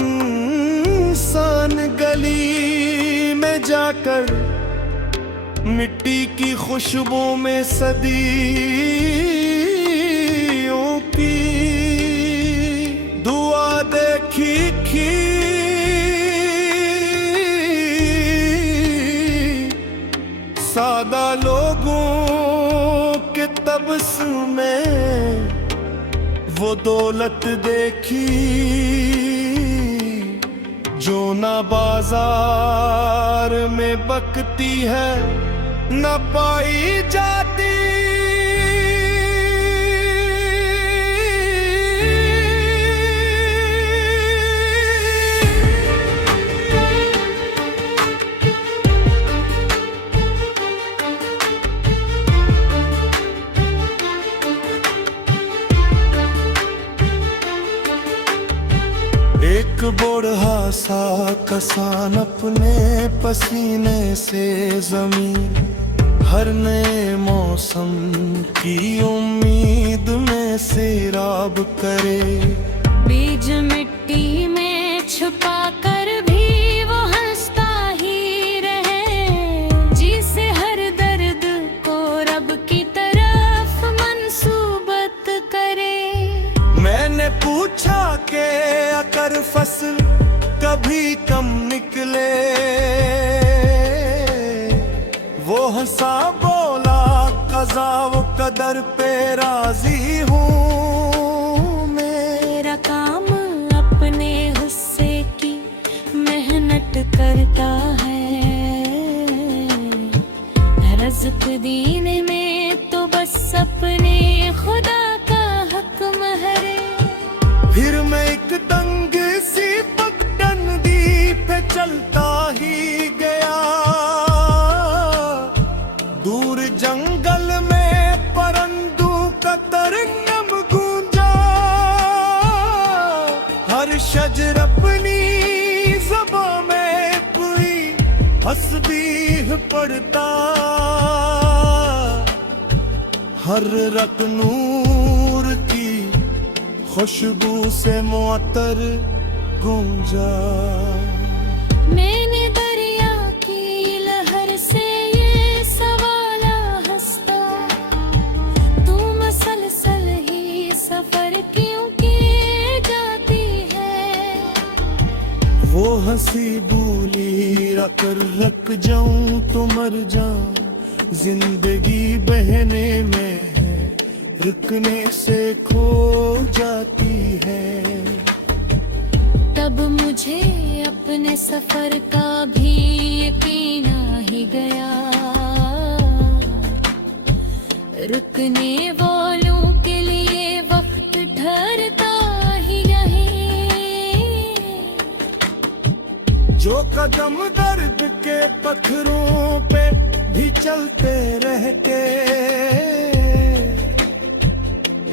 इंसान गली में जाकर मिट्टी की खुशबू में सदियों की दुआ देखी खी सादा लोगों के तबस्सुम में वो दौलत देखी जो ना बाजार में बकती है न पाई जाती। एक बूढ़ा सा किसान अपने पसीने से जमीन हर नए मौसम की उम्मीद में सैराब करे। बीज मिट्टी में छुपा कर भी वो हंसता ही रहे, जिसे हर दर्द को रब की तरफ मंसूबत करे। मैंने पूछा कि अगर फसल कभी कम निकले, वो हंसा बोला कज़ा वो कदर पे राजी हूँ। मेरा काम अपने हिस्से की मेहनत करता है, रज़्क़ दीने में तो बस अपने खुदा का हक महरे। फिर मैं एक तंग सी पगडंडी पे चलता ही गया, दूर जंगल में परिंदों का तरन्नुम गूंजा। हर शजर अपनी ज़बां में कोई तस्बीह पढ़ता, हर रग नूर की खुशबू से मुअत्तर गूंजा। मैंने दरिया की लहर से ये सवाल हंसता, तू मसलसल ही सफर क्यों किए जाती है। वो हंसी बोली अगर रख जाऊं तो मर जाऊं, जिंदगी बहने में है रुकने से खो जाती है। तब मुझे अपने सफर का भी यकीन आ ही गया, रुकने वालों के लिए वक्त ठहरता ही नहीं। जो कदम दर्द के पत्थरों पे भी चलते रहते,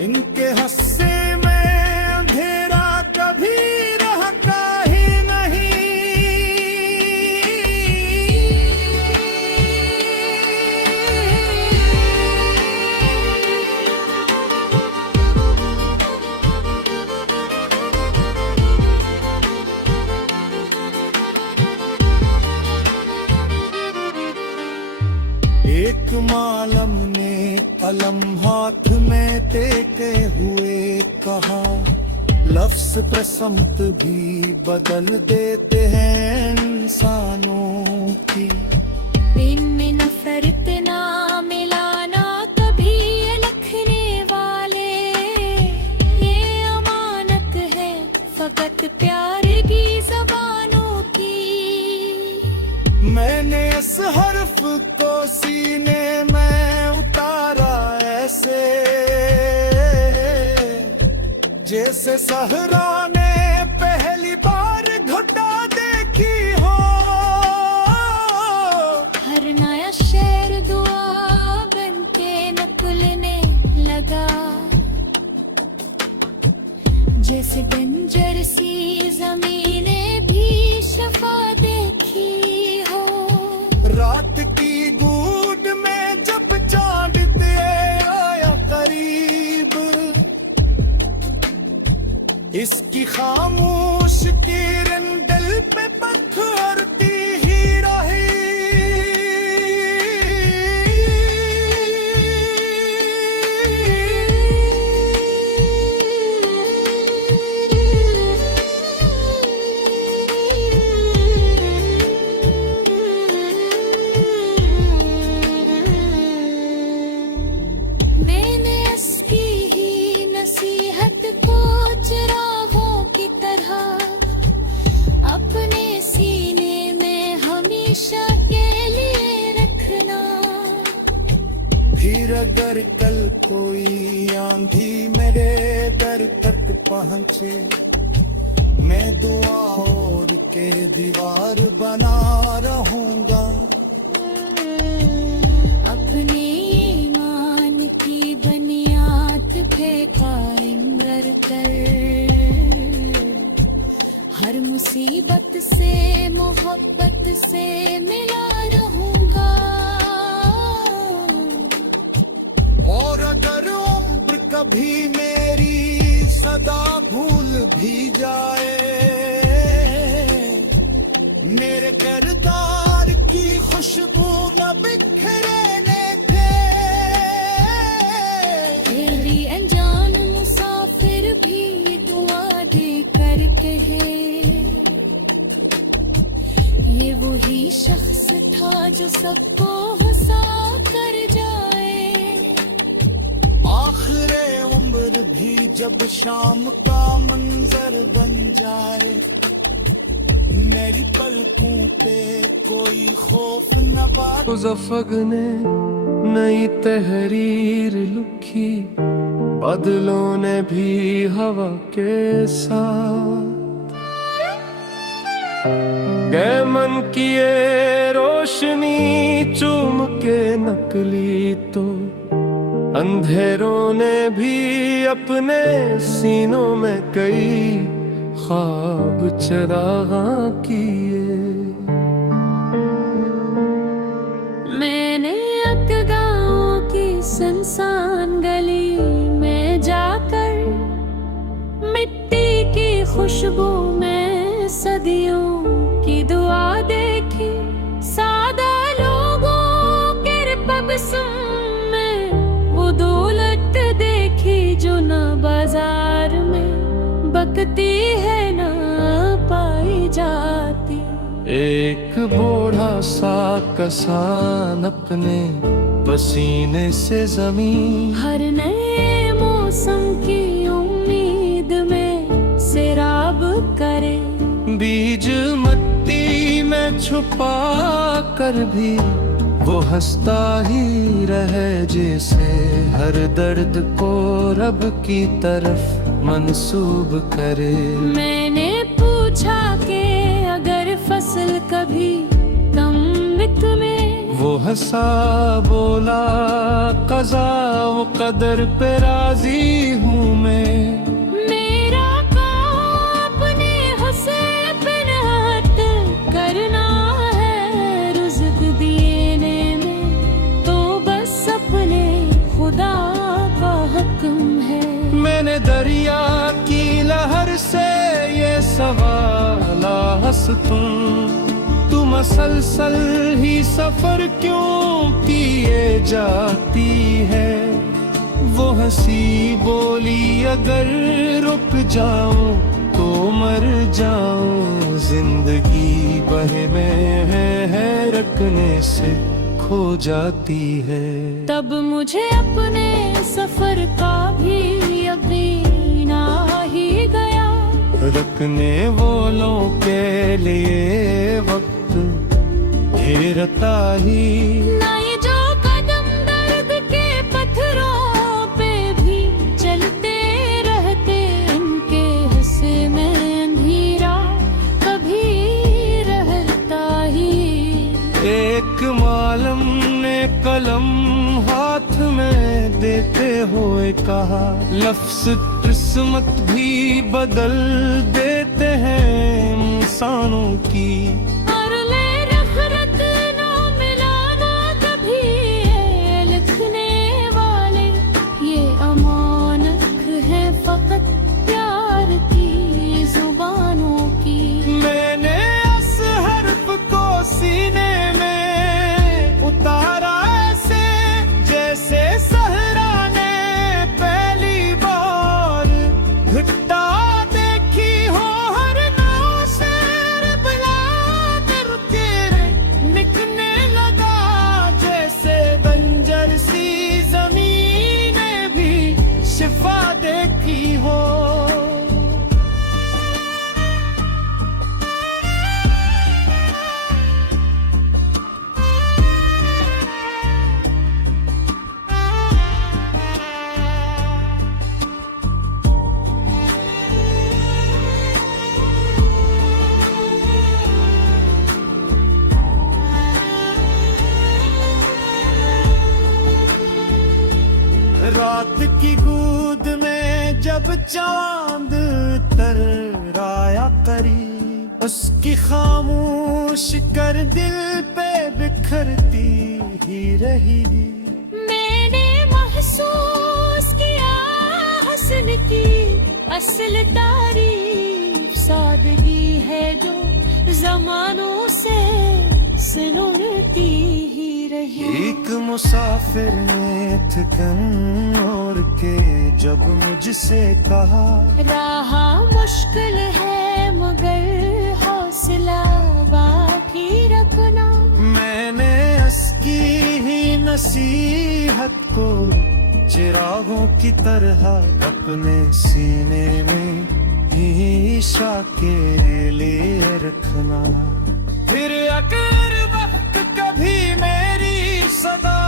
इनके हस्से में अंधेरा कभी रहता ही नहीं। एक मालम ने कलम हाथ में टेके हुए कहा, लफ्ज़ प्रसमत भी बदल देते हैं इंसानों की। इनमें नफरत ना मिलाना कभी लिखने वाले, ये अमानत है फकत प्यार की ज़बानों की। मैंने इस हर्फ को सीने में उतारा ऐसे, जैसे सहरा ने पहली बार घटा देखी हो। हर नया शेर दुआ बन के निकलने लगा, जैसे बंजर सी ज़मीने भी शफा देखी हो। रात की गूंज में जब चांद आया करीब, इसकी अगर कल कोई आंधी मेरे दर तक पहुंचे, मैं दुआ और के दीवार बना रहूंगा। अपने ईमान की बुनियाद पे कायम रखकर, हर मुसीबत से मोहब्बत से मिला रहूंगा। और अगर उम्र कभी मेरी सदा भूल भी जाए, मेरे किरदार की खुशबू न बिखरने दे। तेरी अनजान मुसाफिर भी दुआ दे कर कहे, ये वही शख्स था जो सबको हंसा कर जाए। आखिरे उम्र भी जब शाम का मंजर बन जाए, मेरी पलकों पे कोई खौफ न बात। ज़फ़ग़ ने नई तहरीर लिखी, बादलों ने भी हवा के साथ। गए मन की ये रोशनी चूम के नकली, तो अंधेरों ने भी अपने सीनों में कई ख्वाब चरागा किए। मैंने अकगाओं की सुनसान गली में जाकर, मिट्टी की खुशबू में सदियों की दुआ देखी। सादा लोगों के तबस्सुम में वो दौलत देखी, जो ना बाजार में बकती है ना पाई जाती। एक बूढ़ा सा किसान अपने पसीने से जमीन, हर नए मौसम की उम्मीद में सैराब करे। बीज मिट्टी में छुपा कर भी वो हंसता ही रहे, जैसे हर दर्द को रब की तरफ मंसूब करे। मैंने पूछा कि अगर फसल कभी कम में, वो हंसा बोला कज़ा वो कदर पे राजी हूँ मैं। मेरा काम अपने हंसे पे नात करना है, रुज़्क़ देने में तो बस अपने खुदा का हुक्म है। मैंने दरिया की लहर से ये सवाल हंस तू मसलसल ही सफर क्यों किए जाती है। वो हंसी बोली अगर रुक जाऊं तो मर जाऊं, जिंदगी बहे में है रखने से खो जाती है। तब मुझे अपने सफर का भी यकीन आ ही गया, रखने वालों के लिए वक्त घेरता ही। नहीं जो कदम दर्द के पत्थरों पे भी चलते रहते, उनके हिस्से में अंधेरा कभी रहता ही। एक मालम ने कलम हाथ में देते हुए कहा, लफ्ज़ किस्मत भी बदल देते हैं इंसानों की। और ले रखरत ना मिलाना कभी है लिखने वाले, ये अमानत है फकत प्यार की जुबानों की। मैंने इस हर्फ को सीने में उतारा ऐसे, जैसे सहरा ने पहली बार घटा देखी हो हर रात की गूद में जब चांद तराया करीब, उसकी खामोश कर दिल पे बिखरती ही रही। मैंने महसूस किया हसन की असल तारीफ सादगी है जो जमानों से सुनती ही रही। एक मुसाफिर ने थकन और के जब मुझसे कहा, राह मुश्किल है मगर हौसला बाकी रखना। मैंने उसकी ही नसीहत को चिरागों की तरह अपने सीने में ईशा के लिए रखना। फिर अगर वक्त कभी मेरी सदा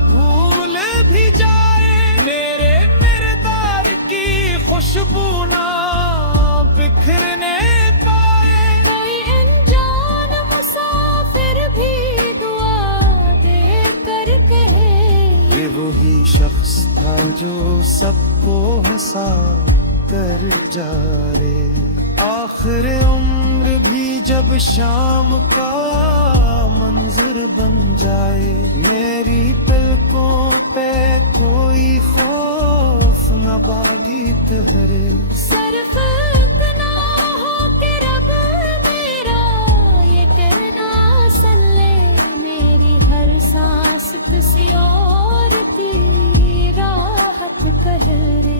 भूल भी जाए, मेरे मिर्दार की खुशबू ना बिखरने पाए। कोई अनजान मुसाफिर भी दुआ दे कर कहे, ये वही शख्स था जो सबको हंसा कर जा रे। आखिर उम्र भी जब शाम का मंजर बन जाए, मेरी पलकों पे कोई खौफ न बागी ठहरे। सिर्फ इतना हो कि रब मेरा ये कहना सुन ले, मेरी हर सांस किसी और की राहत कह रे।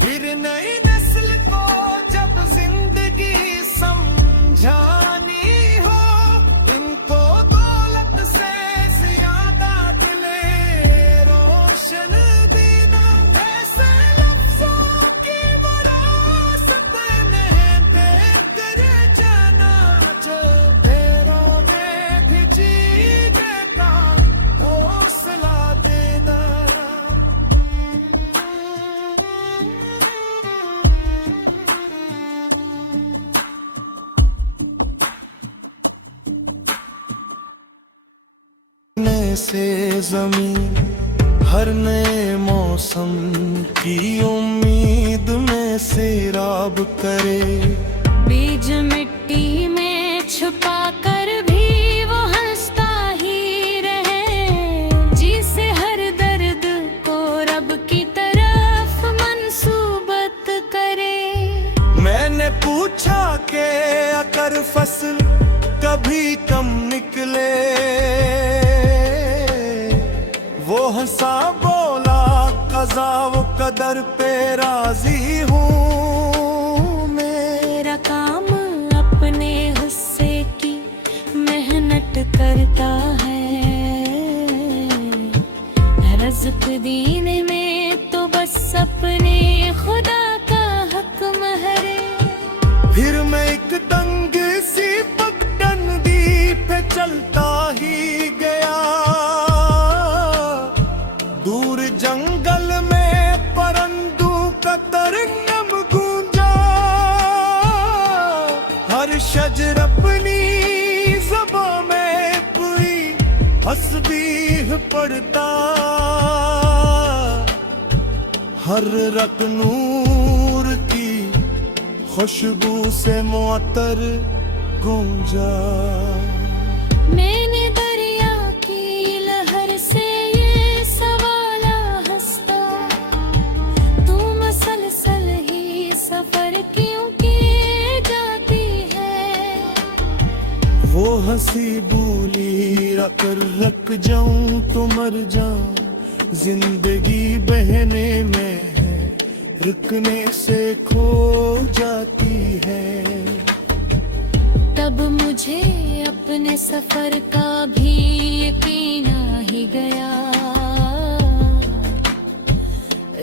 फिर नई नस्ल को जब जिंदगी समझानी हो, इनको दौलत से ज्यादा दिले रोशन देना। ऐसे लफ्जों की विरासत ने देकर जाना, जो पैरों में भी जीने का हौसला देना। से जमीन हर नए मौसम की उम्मीद में सैराब करे। बीज मिट्टी में छुपा कर भी वो हंसता ही रहे, जिसे हर दर्द को रब की तरफ मंसूबत करे। मैंने पूछा कि अगर फसल कभी कम निकले, वो हंसा बोला कज़ा वो कदर पे राजी हूँ। मेरा काम अपने हिस्से की मेहनत करता है, रज़्क़ देने में तो बस अपने खुदा का हक महरे। फिर मैं एक तंग सी पगडंडी पे चलता ही गया, दूर जंगल में परंदों का तरन्नुम गूंजा। हर शजर अपनी ज़बां में कोई तस्बीह पढ़ता, हर रग नूर की खुशबू से मुअत्तर गूंजा। मैंने दरिया की लहर से ये सवाला हंसता, तू मसलसल ही सफर क्यों किए जाती है। वो हंसी बोली अगर रख जाऊं तो मर जाऊं, जिंदगी बहने में है रुकने से खो जाती है। तब मुझे अपने सफर का भी यकीन आ ही गया,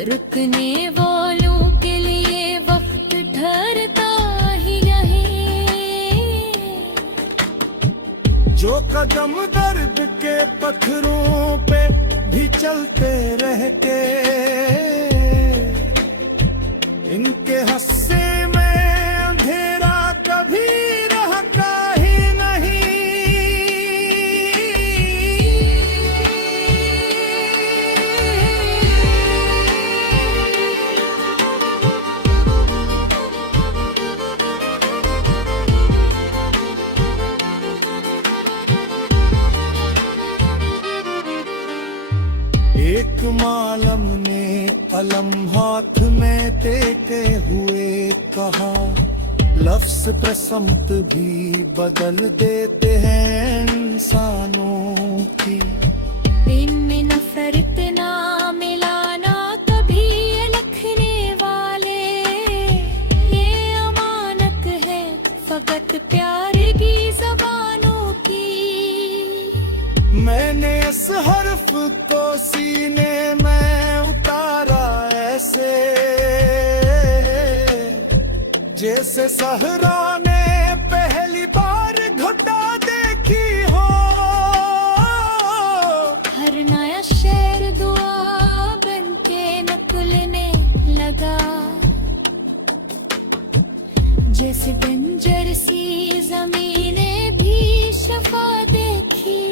रुकने वालों के लिए वक्त ठहर कदम दर्द के पत्थरों पे भी चलते रहते, इनके हंसने में अंधेरा कभी रहता ही नहीं। एक मालम ने अलम हाथ में देते हुए कहा, लफ्ज प्रसमत भी बदल देते हैं इंसानों की। इनमें नफरत ना मिलाना कभी अलखने वाले, ये अमानत है फकत प्यार की ज़बानों की। मैंने इस हर्फ को सीने में उतारा ऐसे, जैसे सहरा ने पहली बार घटा देखी हो। हर नया शेर दुआ बन के नकुलने लगा, जैसे बंजर सी ज़मीने भी शफा देखी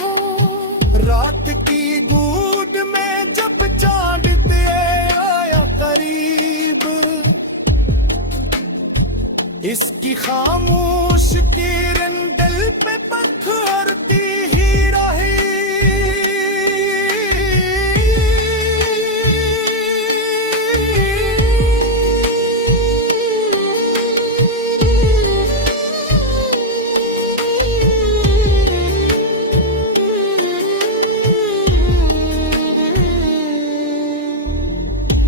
हो। रात की गूंज में जब चांद आया करीब, इसकी खामोश किरण दिल पे पत्थरती ही रही।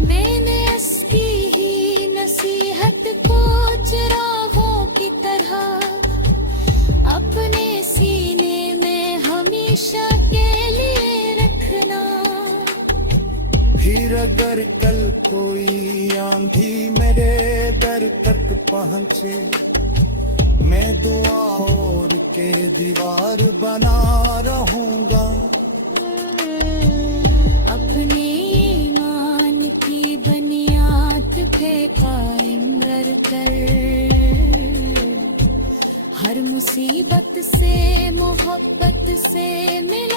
मैंने इसकी ही नसीहत को चिरागों की तरह अपने सीने में हमेशा के लिए रखना। फिर अगर कल कोई आंधी मेरे दर तक पहुंचे, मैं दुआ और के दीवार बना रहूंगा। अपने ईमान की बुनियाद पे कायम रहकर, हर मुसीबत से मोहब्बत से मिला